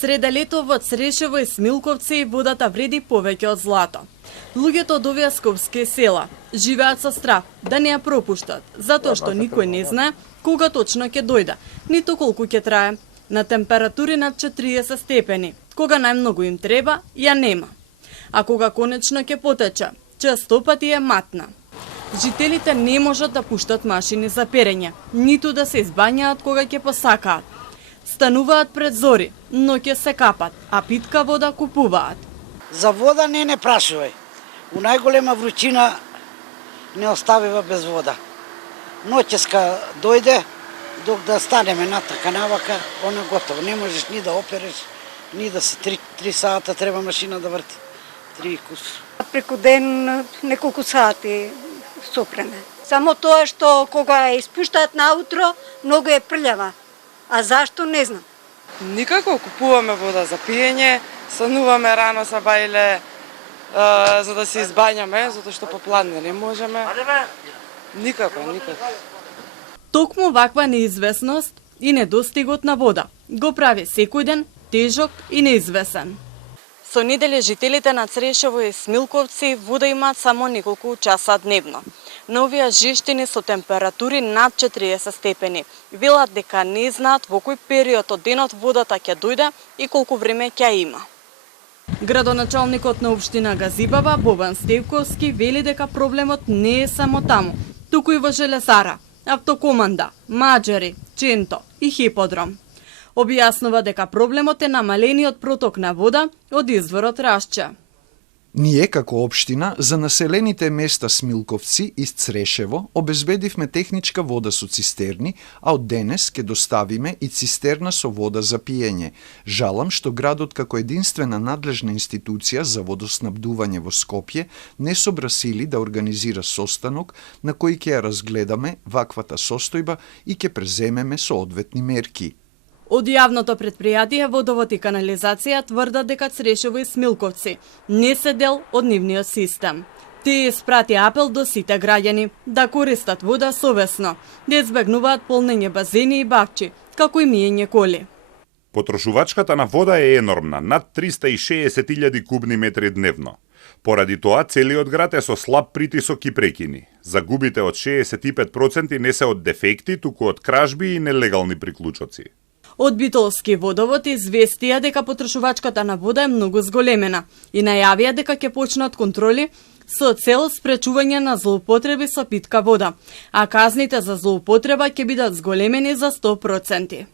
Среде лето во Црешево и Смилковци водата вреди повеќе од злато. Луѓето од овие скопски села живеат со страх да не ја пропуштат, затоа што никој не знае кога точно ќе дојде, ниту колку ќе трае. На температури над 40 степени, кога најмногу им треба, ја нема. А кога конечно ќе потече, често пати е матна. Жителите не можат да пуштат машини за перење, ниту да се избањаат кога ќе посакаат. Стануваат пред зори, но ќе се капат, а питка вода купуваат. За вода не прашувај. У најголема вручина не оставива без вода. Ноќеска дојде, док да станеме натака навака, она готово. Не можеш ни да опереш, ни да се 3 сата треба машина да врти. 3 кус. Преку ден неколку сати сопреме. Само тоа што кога ја испуштаат наутро, многу е прљава. А зашто не знам. Никако, купуваме вода за пиење, стануваме рано са бајле за да се избањаме, затоа што попладне не можеме. Никако. Токму ваква неизвестност и недостигот на вода го прави секој ден тежок и неизвесен. Со неделе жителите на Црешево и Смилковци вода имаат само неколку часа дневно. На овие жештини со температури над 40 степени велат дека не знаат во кој период од денот водата ќе дојде и колку време ќе има. Градоначалникот на општина Газибава, Бобан Стевковски, вели дека проблемот не е само таму, туку и во Железара, Автокоманда, Маџари, Ченто и Хиподром. Објаснува дека проблемот е намалениот проток на вода од изворот Рашче. Ние, како општина, за населените места Смилковци и Црешево обезбедивме техничка вода со цистерни, а од денес ќе доставиме и цистерна со вода за пиење. Жалам што градот како единствена надлежна институција за водоснабдување во Скопје не собра сили да организира состанок на кој ќе ја разгледаме ваквата состојба и ќе преземеме соодветни мерки. Од јавното предпријатие Водовод и канализација тврдат дека Црешево и Смилковци не се дел од нивниот систем. Тие испрати апел до сите граѓани да користат вода совесно, да избегнуваат полнење базени и бакчи, како и миење коли. Потрошувачката на вода е енормна, над 360.000 кубни метри дневно. Поради тоа, целиот град е со слаб притисок и прекини. Загубите од 65% не се од дефекти, туку од кражби и нелегални приклучоци. Од Битолски водовод известија дека потрошувачката на вода е многу зголемена и најавија дека ќе почнат контроли со цел спречување на злоупотреби со питка вода, а казните за злоупотреба ќе бидат зголемени за 100%.